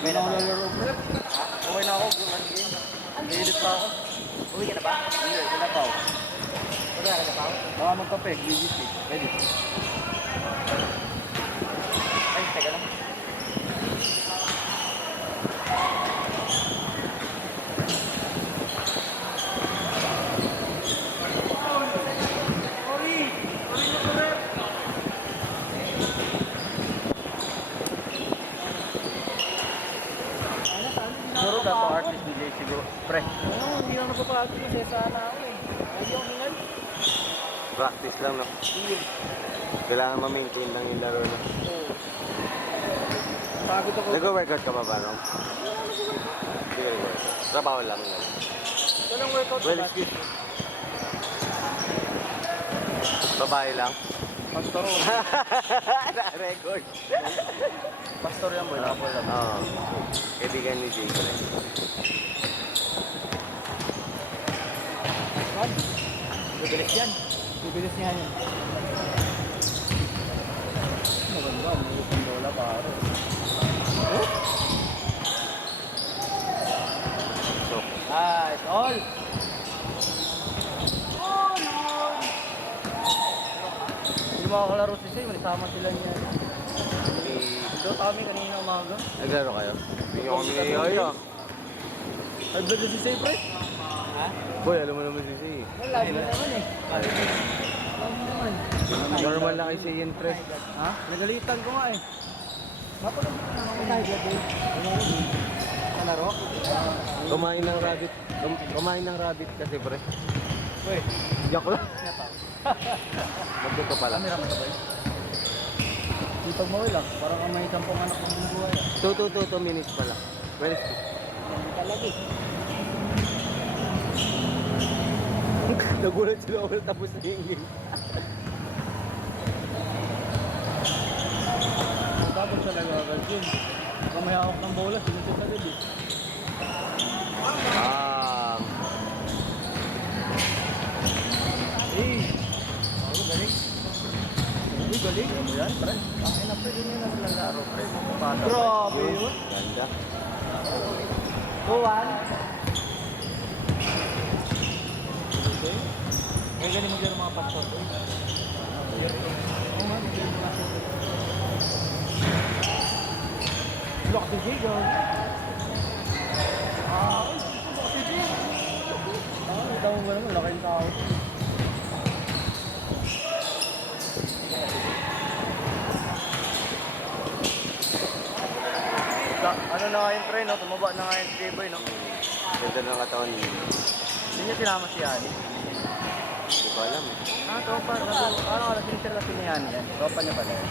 Okay na lalaro, pre. Okay na ako. Lilit pa ako. Uwi ka na ba? Hindi, wala pa ako. Wala ka na pa ako? Baka magkape, GGC. Ready. Ay, teka lang. Siguro dato artist DJ siguro. Pre. Oo, hindi lang nagpa-practice kasi sana ako eh. Lagi ako hingal. Practice lang, no? Kailangan ma-maintain lang yung laro, no? Pagod ako. Nag-workout ka pa ba, no? Hindi ka nag-workout. Trabaho lang, no? Walang workout. Well, excuse. Babae lang? Pastor. Na-record. Pastor yan, boy. Napol lang. Oo. Kaibigan ni Jay ko rin. Bibilis yan. Bibilis niya yun. Maganda. May isang dola paro. So, Nice. All. Hindi makakalaro si Say. Manisama sila niya. Doon kami kanina umaga. naglaro kayo? Hindi ko kami ngayon, ah. Nagblog si Say, pre. Ha? Boy, alam mo naman si Jay. Wala, ba naman eh. Ay, Wala naman. normal lang kay Jay yung tres. Ha? Nagalitan ko nga eh. Mapalog na ako tayo dito. Kalaro? Kumain ng rabbit. Kumain ng rabbit kasi, pre. Uy. Joke lang. Magduto pala. Camera mo na ba? Sipag mo lang. Parang may 10 anak ng buhay. 2 minutes pala. Well, Talaga eh. nagulat sila ulit tapos na yung game. Tapos siya nag-agad yun. Baka may hawak ng bola. Sinusip na din eh. Eh! Ako, galing. Uy, galing. Ano yan, pre? Bakit na pre? Ganyan na silang laro, pre. Mapapata. Grabe Yun. yun. Ganda. Buwan. Eh, galing mo dyan ang mga pastor. Oo, man. Galing mo natin. Lock the Jigo. Ah, ay, ito si Jim. Ah, ito mo ba naman? Laki yung tao. Ano na nga yung pre, no? Tumaba na nga yung K-Boy, no? Ganda ng katawan niya. Hindi niya sinama si Yani. Hindi ko alam. Ah, tropa. Ano ka, nasinisir kasi ni Yani yan. Tropa niya pala yan.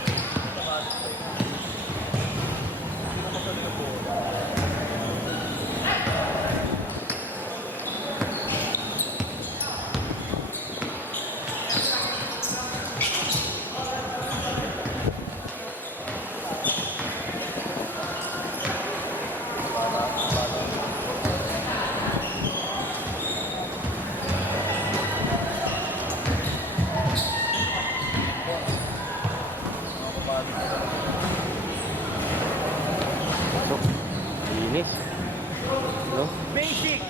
Ito. Linis. No? Basic!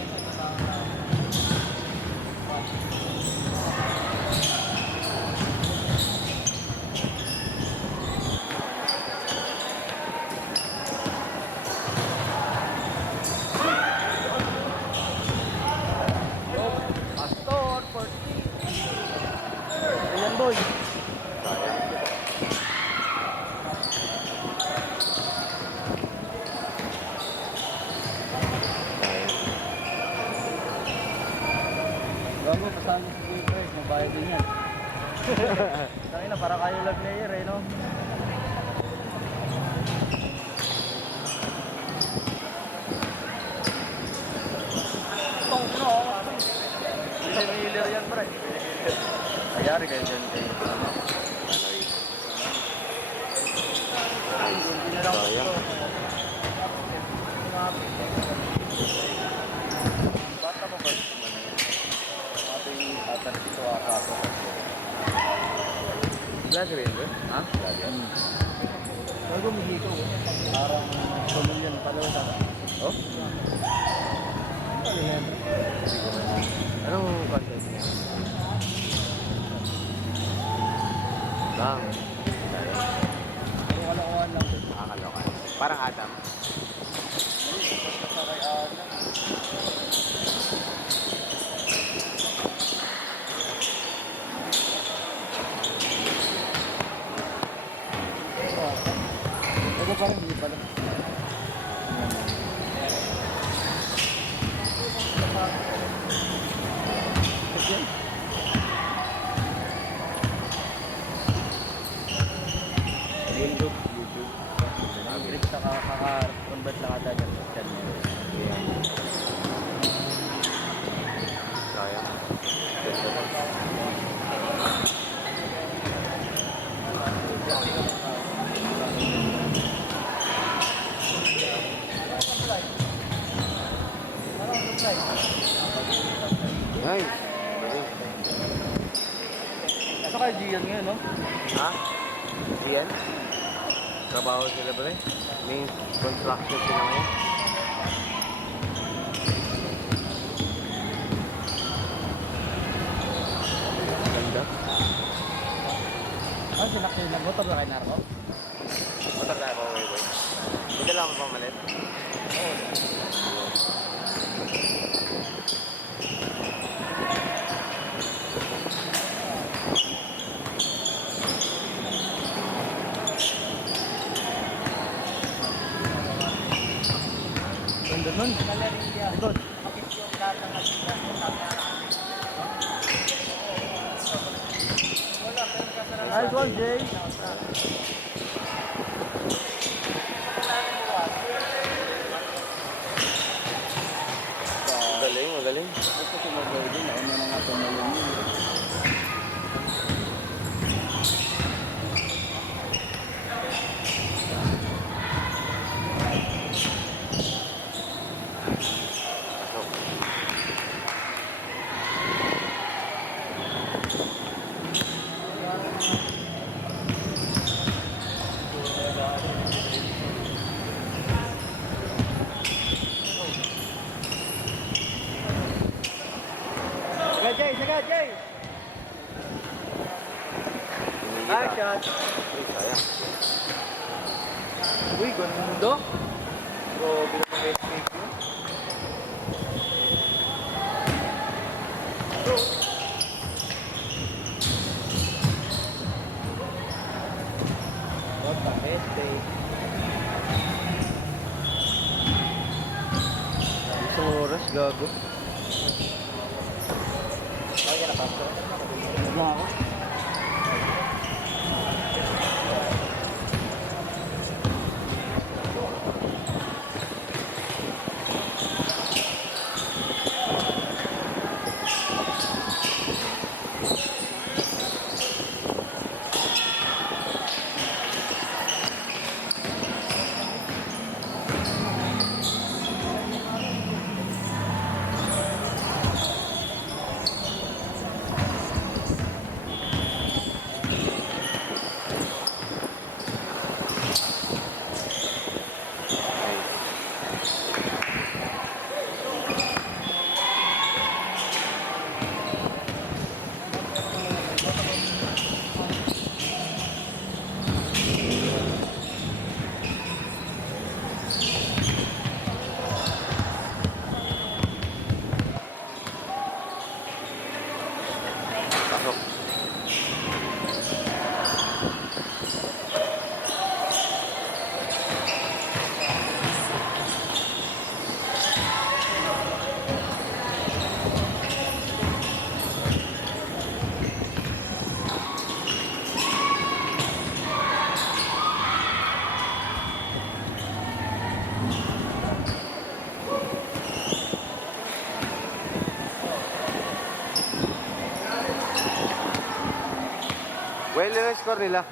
Pastor, 40. Ayan, boy. Gago, kasama si Kuya Fred, mabayad din yan. Tangina, para kayo love layer eh, no? Tong, no? Hindi may healer yan, pre. Ayari kayo dyan, eh. Hindi na lang Sayang. Bata mo ba? Ating tatar dito ako. Vlog rin, bro? Ha? Vlog yan. Bago mo dito, parang pamilyan pala. gawin sa akin. Oh? Anong content niya? Bang. Puro kalokohan lang. Nakakaloka. Parang Adam. Basta kay Ana. Ito parang hindi pala. YouTube. Ang sa kaka-convert lang ata niya sa channel. Ayan. Sayang. Ganda na. Nice. Galing. Nasa kay Gian ngayon, no? Ha? Yan? Trabaho sila ba rin? May construction sila ngayon. Ganda. Ah, sinakil na motor na kay Narco? Motor tayo pa, wait. Hindi lang ako pamalit. Ganda nun. Likod. Nice one, Jay. Magaling, magaling. Ito si Magawin, nauna na nga tumalong yun. Sige, Jay. Sige, Jay. Nice shot. Uy, sayang. Uy, ganda. Grabe naman SPQ. What the best day. Isang oras, gago. Okay na, Pastor. Huwag lang ako. Pasok. Well, yun ang score nila.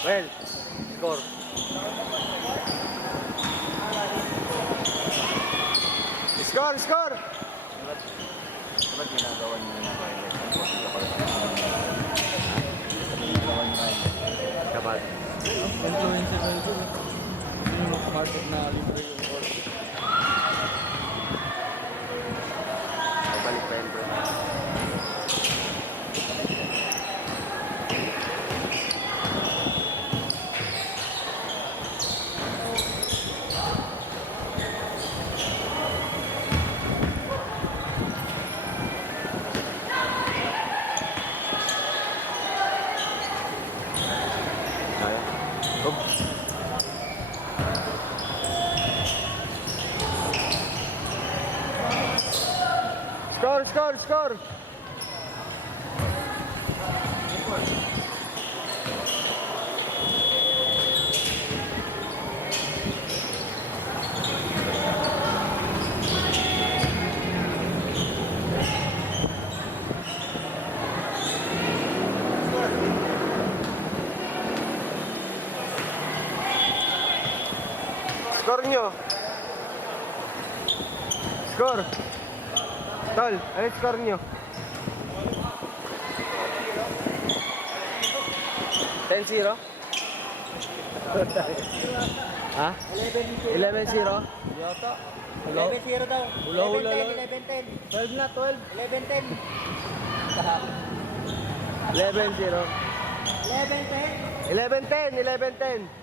Well, score. Score, score! Ba't ginagawa niyo yung highlight? Ang post ko pala. Ginagawa niyo highlight. Kapag. Influencer na ito. part of na libre yung course. Balik pa yun, bro. Kaya? Oh. Score, score, score! Score nyo! Score! Tol, ano yung score nyo? 10-0? Ha? 11-0? Yata. Hello? 11-0 daw. Hula-hula lang. 11-10. 12 na, 12. 11-10. 11-0. 11-10. 11-10! 11-10!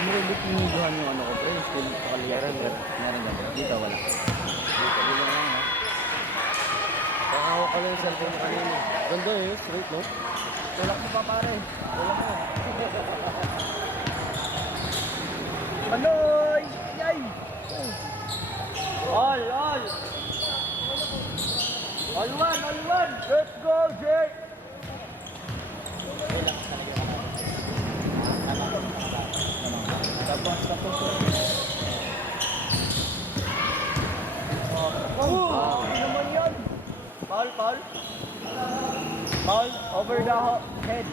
Hindi mo rin piniguhan yung ano ko, pre. Still pakaliyaran. Meron ganun. Dito, wala. Dito lang lang, ha? Kakawa ko lang yung cellphone kanina. Ganda eh, straight no? Tulak mo pa, pare. Tulak mo. Manoy! Yay! All! All one! Let's go, Jake! Tapos. Oh, ano naman yun? Paul. Paul, over the head.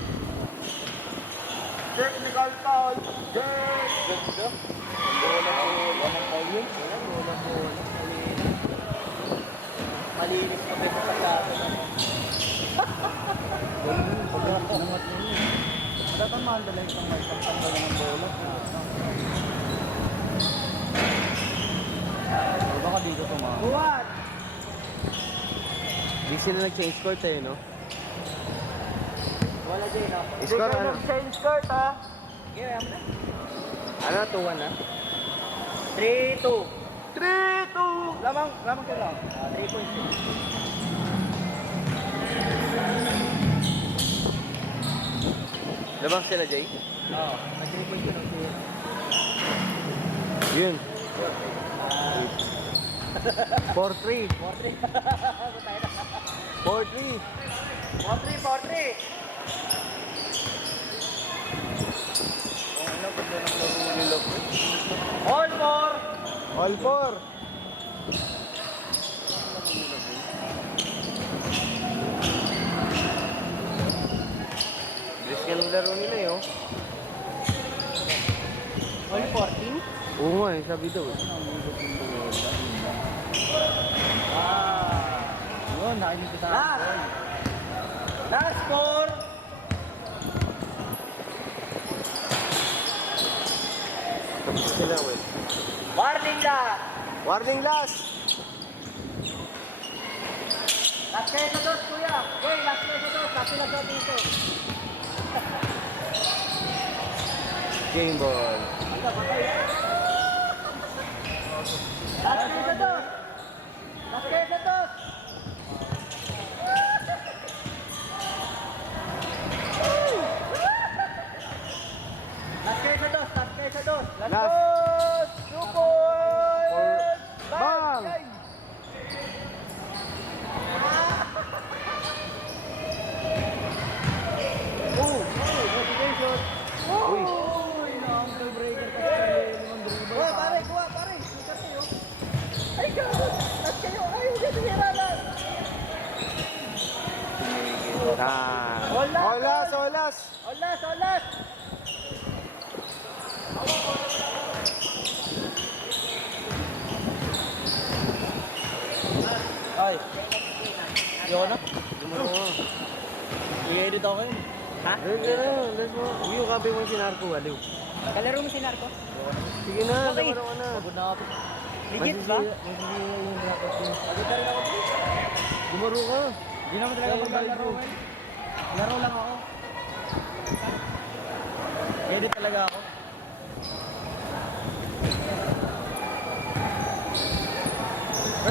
Technical foul. Jake! Ganda. Walang foul yun? Walang foul. Malinis pa kayo sa lahat. Nangat na yun. Dapat mahandala yung may pagtanggal ng bola. Baka dito tumama. Buwan! Di sila nag-change court eh, no? Wala din, no? Score ano? Change skirt, ha? Yeah, mo na. Ano, 2-1 na? 3-2. 3-2! Lamang ka lang. 3 points. Labang sila, Jay? Oo. 3 points yun. Yun. 4-3. 4-3. 4-3. 4-3. Ano, ganda ng laro nila, pre. All 4. All 4. Bilis ka ng laro nila eh, oh. All 14? Oo nga eh, sabi daw eh. Yun, nakinig ko sa Last. akin. Last score. Tapos sila, well. Warning last. Warning last! Last kayo sa dos, kuya. Okay, last kayo sa dos. Last sila sa dito. Game ball. Ika, patay. Last kayo sa dos. Last kayo sa dos. Last kayo sa dos. Last kayo sa dos. Let's Last. go. 2 points. Bang! Bang! Motivation. Uy. Uy, na-ankle breaker kasi limang dribble. Kuha, pare, kuha, pare. Sikat kayo. Ay, gano'n. Last kayo. Ay, hindi tumira lang. Ah. Olas. Olas, olas! Olas, olas. Ay. Yun na. Tumuro ka. I-edit ako yun. Ha? Let's go. Yung kape mo si Narco, aliw. Kalaro mo si Narco? Sige na, Okay. tumuro ka na. Pagod na ako. Ligit ba? Masisira yung bracket mo. Pagod na rin ako. Tumuro ka. Hindi naman talaga Kaya maglalaro yung eh. Laro lang ako. Edit talaga ako.